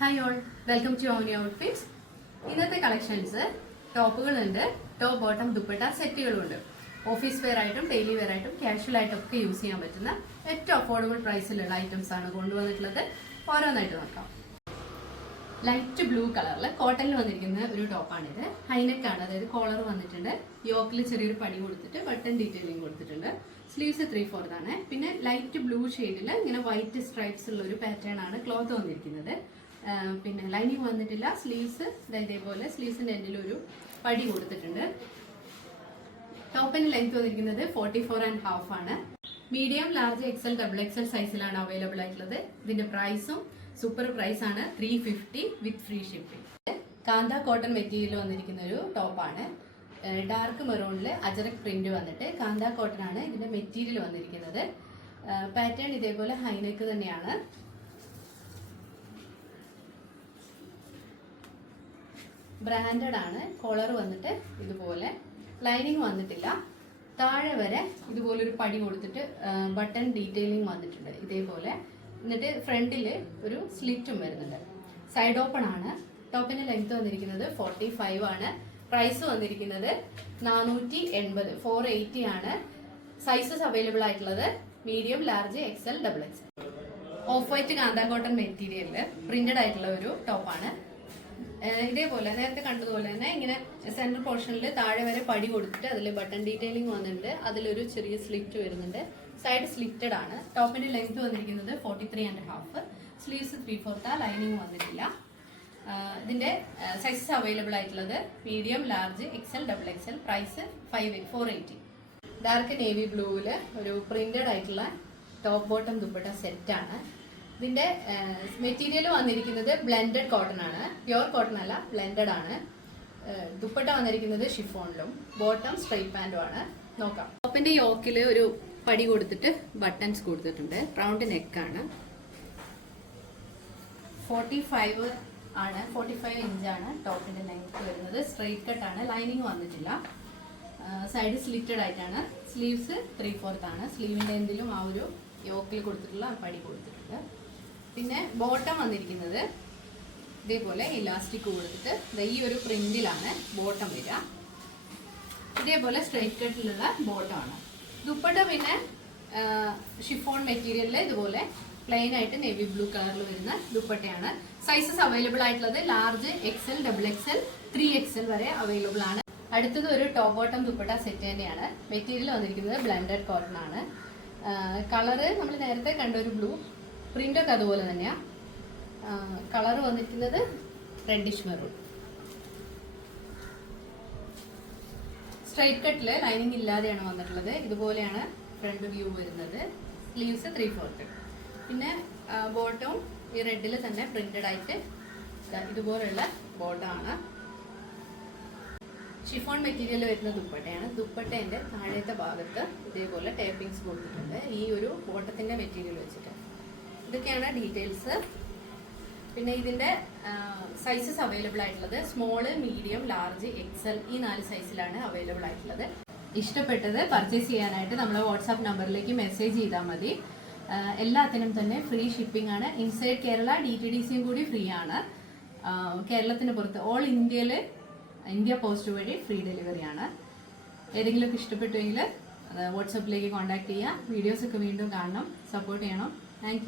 Hi all, welcome to Oni outfits. ഇന്നത്തെ collections ടോപ്പുകളുണ്ട്, top bottom dupatta സെറ്റുകളുണ്ട്. ഓഫീസ് വെയർ ആയിട്ടും ഡെയിലി വെയർ ആയിട്ടും കാഷ്വൽ ആയിട്ടും ഒക്കെ യൂസ് ചെയ്യാൻ പറ്റുന്ന ഏറ്റവും അഫോർഡബിൾ പ്രൈസിലുള്ള ഐറ്റംസ് ആണ് കൊണ്ടുവന്നിട്ടുള്ളത്. ഓരോന്നായിട്ട് നോക്കാം. ലൈറ്റ് ബ്ലൂ കളറിൽ കോട്ടണിൽ വന്നിരിക്കുന്ന ഒരു ടോപ്പാണിത്. ഹൈനെക്ക് ആണ്, അതായത് കോളർ വന്നിട്ടുണ്ട്. യോക്കിൽ ചെറിയൊരു പടി കൊടുത്തിട്ട് ബട്ടൺ ഡീറ്റെയിലിംഗ് കൊടുത്തിട്ടുണ്ട്. സ്ലീവ്സ് 3/4 ആണ്. പിന്നെ ലൈറ്റ് ബ്ലൂ ഷെയ്ഡിൽ ഇങ്ങനെ വൈറ്റ് സ്ട്രൈപ്സ് ഉള്ള ഒരു പാറ്റേൺ ആണ് ക്ലോത്ത് വന്നിരിക്കുന്നത്. പിന്നെ ലൈനിങ് വന്നിട്ടില്ല. സ്ലീവ്സ് ഇതേപോലെ സ്ലീവ്സിന്റെ എൻഡിൽ ഒരു പടി കൊടുത്തിട്ടുണ്ട്. ടോപ്പിന്റെ ലെങ്ത് വന്നിരിക്കുന്നത് 44.5 ആണ്. Medium, large, XL, double XL സൈസിലാണ് അവൈലബിൾ ആയിട്ടുള്ളത്. ഇതിന്റെ പ്രൈസും സൂപ്പർ പ്രൈസ് ആണ്, 350 with free shipping. Kantha cotton material വന്നിരിക്കുന്ന ഒരു ടോപ്പാണ്. ഡാർക്ക് മെറൂണില് അജറക് പ്രിന്റ് വന്നിട്ട് കാന്ത കോട്ടൺ ആണ് ഇതിന്റെ മെറ്റീരിയൽ വന്നിരിക്കുന്നത്. പാറ്റേൺ ഇതേപോലെ ഹൈനെക്ക് തന്നെയാണ്. ബ്രാൻഡഡ് ആണ്. കോളർ വന്നിട്ട് ഇതുപോലെ, ലൈനിങ് വന്നിട്ടില്ല. താഴെ വരെ ഇതുപോലൊരു പടി കൊടുത്തിട്ട് ബട്ടൺ ഡീറ്റെയിലിംഗ് വന്നിട്ടുണ്ട് ഇതേപോലെ. എന്നിട്ട് ഫ്രണ്ടിൽ ഒരു സ്ലിറ്റും വരുന്നുണ്ട്. സൈഡ് ഓപ്പൺ ആണ്. ടോപ്പിന്റെ ലെങ്ത് വന്നിരിക്കുന്നത് 45 ആണ്. പ്രൈസ് വന്നിരിക്കുന്നത് 480, 480 ആണ്. സൈസസ് അവൈലബിൾ ആയിട്ടുള്ളത് medium, large, XL, double XL. Off white kantha cotton മെറ്റീരിയലിൽ പ്രിന്റഡ് ആയിട്ടുള്ള ഒരു ടോപ്പാണ്. ഇതേപോലെ നേരത്തെ കണ്ടതുപോലെ തന്നെ ഇങ്ങനെ സെന്റർ പോർഷനിൽ താഴെ വരെ പടി കൊടുത്തിട്ട് അതിൽ ബട്ടൺ ഡീറ്റെയിലിംഗ് വന്നിട്ടുണ്ട്. അതിലൊരു ചെറിയ സ്ലിറ്റ് വരുന്നുണ്ട്. സൈഡ് സ്ലിറ്റഡ് ആണ്. ടോപ്പിന്റെ ലെങ്ത് വന്നിരിക്കുന്നത് 43.5. സ്ലീവ്സ് 3/4. ലൈനിങ് വന്നിട്ടില്ല. ഇതിന്റെ സൈസസ് അവൈലബിൾ ആയിട്ടുള്ളത് medium, large, XL, double XL. Price 480. Dark navy ബ്ലൂവില് ഒരു പ്രിന്റഡ് ആയിട്ടുള്ള ടോപ്പ് ബോട്ടം ദുപ്പട്ട സെറ്റ് ആണ്. ഇതിന്റെ മെറ്റീരിയൽ വന്നിരിക്കുന്നത് ബ്ലെൻഡഡ് കോട്ടൺ ആണ്. പ്യുവർ കോട്ടൺ അല്ല, ബ്ലെൻഡഡ് ആണ്. ദുപ്പട്ട വന്നിരിക്കുന്നത് ഷിഫോണിലും. ബോട്ടം സ്ട്രൈറ്റ് പാന്റും ആണ്. നോക്കാം. ടോപ്പിന്റെ യോക്കില് ഒരു പടി കൊടുത്തിട്ട് ബട്ടൺസ് കൊടുത്തിട്ടുണ്ട്. റൗണ്ട് നെക്ക് ആണ്. 45 ആണ്, 45 ഇഞ്ചാണ് ടോപ്പിന്റെ ലെങ്ത് വരുന്നത്. സ്ട്രൈറ്റ് കട്ട് ആണ്. ലൈനിങ് വന്നിട്ടില്ല. സൈഡ് സ്ലിറ്റഡ് ആയിട്ടാണ്. സ്ലീവ്സ് 3/4 ആണ്. സ്ലീവിന്റെ എന്തിലും ആ ഒരു യോക്കിൽ കൊടുത്തിട്ടുള്ള പടി കൊടുത്തിട്ടുണ്ട്. പിന്നെ ബോട്ടം വന്നിരിക്കുന്നത് ഇതേപോലെ ഇലാസ്റ്റിക് കൊടുത്തിട്ട് ഈ ഒരു പ്രിന്റിലാണ് ബോട്ടം വരിക. ഇതേപോലെ സ്ട്രൈറ്റ് കട്ടിലുള്ള ബോട്ടം ആണ്. ദുപ്പട്ട പിന്നെ ഷിഫോൺ മെറ്റീരിയലിൽ ഇതുപോലെ പ്ലെയിൻ ആയിട്ട് നേവി ബ്ലൂ കളറിൽ വരുന്ന ദുപ്പട്ടയാണ്. സൈസസ് അവൈലബിൾ ആയിട്ടുള്ളത് large, XL, double XL, 3XL വരെ അവൈലബിൾ ആണ്. അടുത്തത് ഒരു ടോപ്പ് ബോട്ടം ദുപ്പട്ട സെറ്റ് തന്നെയാണ്. മെറ്റീരിയൽ വന്നിരിക്കുന്നത് ബ്ലെൻഡഡ് കോട്ടൺ ആണ്. കളറ് നമ്മൾ നേരത്തെ കണ്ട ഒരു ബ്ലൂ, പ്രിന്റൊക്കെ അതുപോലെ തന്നെയാണ്. കളർ വന്നിരിക്കുന്നത് റെഡിഷ് മെറൂൺ. സ്ട്രൈറ്റ് കട്ടില് ലൈനിങ് ഇല്ലാതെയാണ് വന്നിട്ടുള്ളത്. ഇതുപോലെയാണ് ഫ്രണ്ട് വ്യൂ വരുന്നത്. സ്ലീവ്സ് 3/4. പിന്നെ ബോട്ടം ഈ റെഡിൽ തന്നെ പ്രിന്റഡ് ആയിട്ട് ഇതുപോലുള്ള ബോട്ടം ആണ്. ഷിഫോൺ മെറ്റീരിയൽ വരുന്ന ദുപ്പട്ടയാണ്. ദുപ്പട്ടേന്റെ താഴത്തെ ഭാഗത്ത് ഇതേപോലെ ടേപ്പിംഗ്സ് കൊടുത്തിട്ടുണ്ട് ഈ ഒരു ബോട്ടത്തിന്റെ മെറ്റീരിയൽ വെച്ചിട്ട്. ഇതൊക്കെയാണ് ഡീറ്റെയിൽസ്. പിന്നെ ഇതിന്റെ സൈസസ് അവൈലബിൾ ആയിട്ടുള്ളത് സ്മോള്, മീഡിയം, ലാർജ്, എക്സൽ, ഈ 4 സൈസിലാണ് അവൈലബിൾ ആയിട്ടുള്ളത്. ഇഷ്ടപ്പെട്ടത് പർച്ചേസ് ചെയ്യാനായിട്ട് നമ്മളെ വാട്സാപ്പ് നമ്പറിലേക്ക് മെസ്സേജ് ചെയ്താൽ മതി. എല്ലാത്തിനും തന്നെ ഫ്രീ ഷിപ്പിംഗ് ആണ്. ഇൻസൈഡ് കേരള DTDCയും കൂടി ഫ്രീ ആണ്. കേരളത്തിന് പുറത്ത് ഓൾ ഇന്ത്യയിൽ ഇന്ത്യ പോസ്റ്റ് വഴി ഫ്രീ ഡെലിവറി ആണ്. ഏതെങ്കിലും ഇഷ്ടപ്പെട്ടുവെങ്കിൽ വാട്സാപ്പിലേക്ക് കോൺടാക്ട് ചെയ്യുക. വീഡിയോസ് ഒക്കെ വീണ്ടും കാണണം, സപ്പോർട്ട് ചെയ്യണം. താങ്ക്